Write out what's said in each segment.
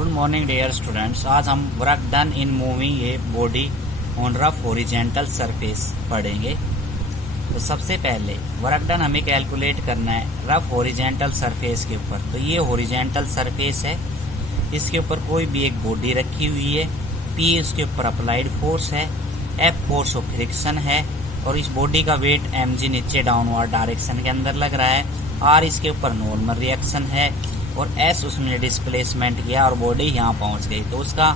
Good morning dear students. आज हम work done in moving a body on rough horizontal surface पढ़ेंगे। तो सबसे पहले वर्क डन हमें कैलकुलेट करना है रफ हॉरिजॉन्टल सरफेस के ऊपर। तो ये हॉरिजॉन्टल सरफेस है, इसके ऊपर कोई भी एक बॉडी रखी हुई है। पी उसके ऊपर अप्लाइड फोर्स है, एफ फोर्स ऑफ फ्रिक्शन है और इस बॉडी का वेट mg नीचे डाउनवर्ड डायरेक्शन के अंदर लग रहा है। आर इसके ऊपर नॉर्मल रिएक्शन है और एस उसने डिस्प्लेसमेंट किया और बॉडी यहाँ पहुँच गई। तो उसका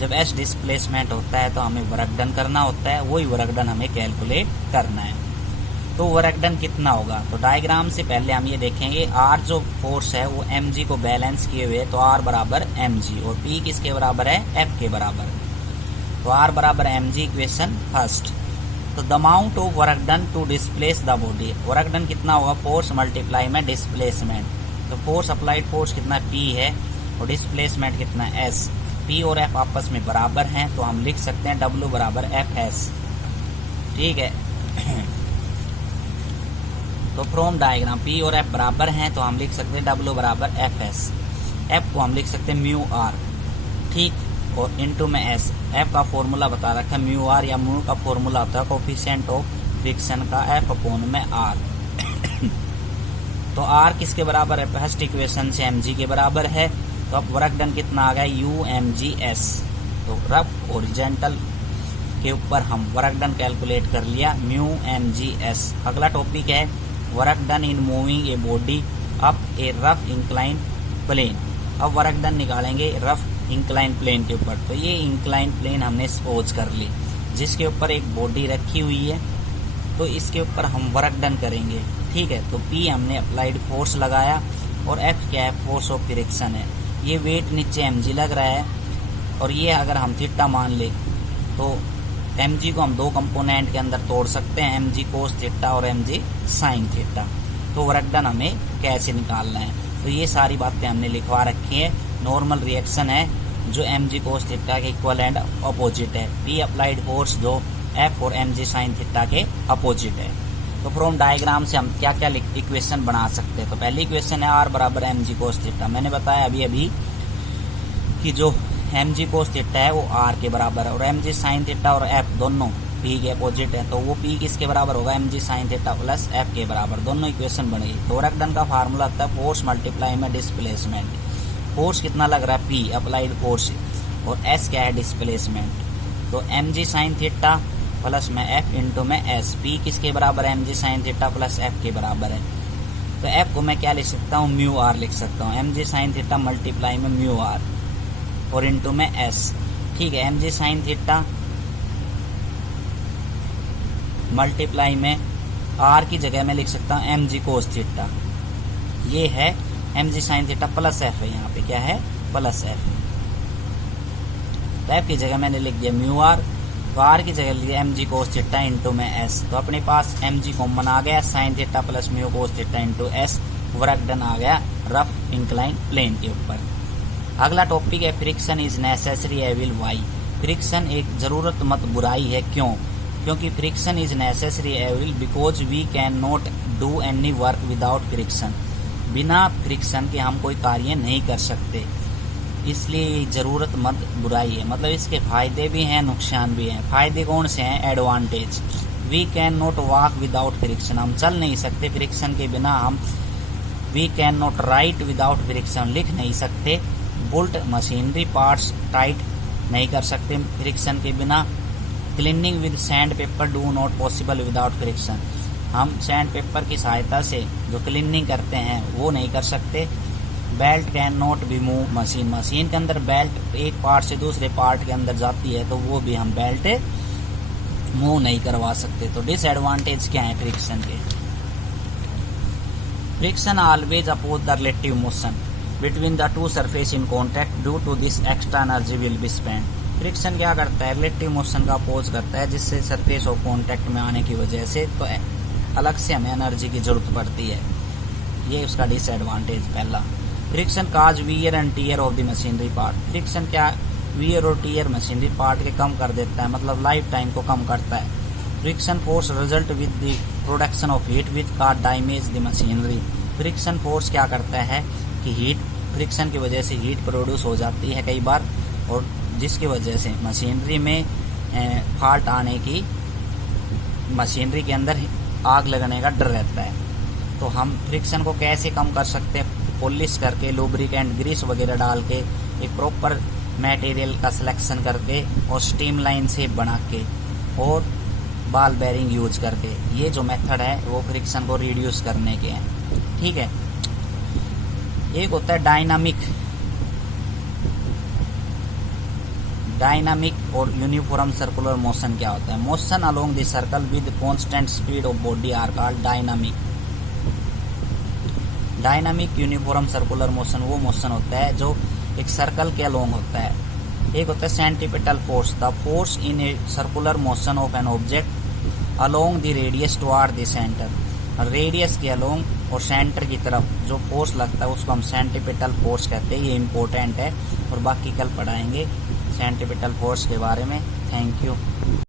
जब एस डिस्प्लेसमेंट होता है तो हमें वर्क डन करना होता है, वही वर्क डन हमें कैलकुलेट करना है। तो वर्क डन कितना होगा, तो डायग्राम से पहले हम ये देखेंगे आर जो फोर्स है वो mg को बैलेंस किए हुए, तो आर बराबर mg और पी किसके बराबर है, एफ के बराबर। तो आर बराबर mg इक्वेशन फर्स्ट। तो the amount of work done to displace the body, work done कितना होगा, फोर्स मल्टीप्लाई में डिस्प्लेसमेंट। तो फोर्स अप्लाइड फोर्स कितना P है और डिस्प्लेसमेंट कितना S। P और F आपस में बराबर हैं तो हम लिख सकते हैं W बराबर FS। ठीक है। तो फ्रॉम डायग्राम P और F बराबर हैं तो हम लिख सकते हैं W बराबर FS। F को हम लिख सकते हैं म्यू R, ठीक, और इनटू में S। F का फॉर्मूला बता रखा है म्यू R, या म्यू का फॉर्मूला होता है कोफिशिएंट ऑफ फ्रिक्शन का F अपॉन में R। तो R किसके बराबर है, फर्स्ट इक्वेशन से mg के बराबर है। तो अब वर्क डन कितना आ गया, UMGS। तो रफ हॉरिजॉन्टल के ऊपर हम वर्क डन कैलकुलेट कर लिया म्यू mgs। अगला टॉपिक है work done in moving a body up a rough incline plane. अब वर्क डन निकालेंगे रफ इंक्लाइन प्लेन के ऊपर। तो ये इंक्लाइन प्लेन हमने सपोज कर ली जिसके ऊपर एक बॉडी रखी हुई है, तो इसके ऊपर हम वर्क डन करेंगे। ठीक है। तो P हमने अप्लाइड फोर्स लगाया और F क्या है, फोर्स ऑफ फ्रिक्शन है। ये वेट नीचे mg लग रहा है और ये अगर हम थीटा मान ले तो mg को हम दो कंपोनेंट के अंदर तोड़ सकते हैं, mg कोस थीटा और mg साइन थीटा। तो वर्क डन हमें कैसे निकालना है, तो ये सारी बातें हमने लिखवा रखी है। नॉर्मल रिएक्शन है जो mg कोस थीटा के इक्वल एंड अपोजिट है, P अप्लाइड फोर्स जो F और mg साइन थीटा के अपोजिट है। तो फ्रॉम डायग्राम से हम क्या क्या इक्वेशन बना सकते हैं। तो पहली इक्वेशन है आर बराबर mg कोस थीटा। मैंने बताया अभी कि जो mg कोस थीटा है वो r के बराबर है और mg साइन थीटा और f दोनों p के अपोजिट है, तो वो p किसके बराबर होगा, mg sign theta plus f के बराबर। दोनों इक्वेशन बनेगी। तो वर्क डन का फार्मूला होता है फोर्स मल्टीप्लाई में डिस्प्लेसमेंट। फोर्स कितना लग रहा है P अप्लाइड फोर्स और S क्या है, डिस्प्लेसमेंट। तो mg साइन थीटा प्लस में F इंटू में S। P किसके बराबर है, mg sign theta plus F के बराबर है। तो F को मैं क्या लिख सकता हूँ, म्यू R लिख सकता हूँ, mg साइन थीटा मल्टीप्लाई में म्यू R और इंटू में S। ठीक है। mg साइन थीटा मल्टीप्लाई में R की जगह में लिख सकता हूँ mg कोस थीटा। ये है mg sign theta plus F है, यहाँ पे क्या है, प्लस F। तो F की जगह मैंने लिख दिया म्यू R, तो R की जगह लिया mg कोस थीटा इंटू में S। तो अपने पास mg कॉमन आ गया, sine theta plus mu cos theta into S। Work done आ गया रफ इंक्लाइन प्लेन के ऊपर। अगला टॉपिक है friction is necessary evil why. Friction एक जरूरतमंद बुराई है, क्यों, क्योंकि friction is necessary evil because we can not do any work without friction. बिना फ्रिक्शन के हम कोई कार्य नहीं कर सकते, इसलिए ये जरूरतमंद बुराई है। मतलब इसके फायदे भी हैं, नुकसान भी हैं। फायदे कौन से हैं, advantage, we can not walk without friction, हम चल नहीं सकते फ्रिक्शन के बिना। हम we can not write without friction, लिख नहीं सकते। बुल्ट मशीनरी पार्ट्स टाइट नहीं कर सकते फ्रिक्शन के बिना। Cleaning with sand paper do not possible without friction, हम सैंड पेपर की सहायता से जो क्लीनिंग करते हैं वो नहीं कर सकते। Belt can not be move machine, machine के अंदर बेल्ट एक पार्ट से दूसरे पार्ट के अंदर जाती है तो वो भी हम बेल्ट मूव नहीं करवा सकते। तो डिसएडवांटेज क्या है फ्रिक्शन के, friction always oppose the relative motion between the two surface in contact due to this extra energy will be spend. Friction क्या करता है, रिलेटिव मोशन का अपोज करता है, जिससे सरफेस ऑफ कॉन्टैक्ट में आने की वजह से तो अलग से हमें एनर्जी की जरूरत पड़ती है। ये उसका डिसएडवांटेज पहला। Friction cause wear and tear of the machinery part, friction क्या वियर और टीयर मशीनरी पार्ट के कम कर देता है, मतलब लाइफ टाइम को कम करता है। Friction force result with the production of heat with car damage the machinery, friction force क्या करता है कि हीट फ्रिक्शन की वजह से हीट प्रोड्यूस हो जाती है कई बार, और जिसकी वजह से मशीनरी में फॉल्ट आने की, मशीनरी के अंदर आग लगने का डर रहता है। तो हम फ्रिक्शन को कैसे कम कर सकते हैं? पॉलिश करके, लुब्रिकेंट, ग्रीस वगैरह डाल के, एक प्रॉपर मटेरियल का सिलेक्शन करके और स्टीम लाइन से बना के और बॉल बेरिंग यूज करके, ये जो मेथड है वो फ्रिक्शन को रिड्यूस करने के हैं। ठीक है। एक होता है डायनामिक और यूनिफॉर्म सर्कुलर मोशन। क्या होता है? Motion along the circle with constant speed of body are called dynamic. Dynamic uniform circular motion वो मोशन होता है जो एक सर्कल के अलोंग होता है। एक होता है centripetal force, the force in a circular motion of an object along the radius toward the centre. Radius के अलोंग और सेंटर की तरफ जो फोर्स लगता है उसको हम सेंट्रीपिटल फोर्स कहते हैं। ये इंपॉर्टेंट है और बाकी कल पढ़ाएंगे सेंट्रीपिटल फोर्स के बारे में। Thank you.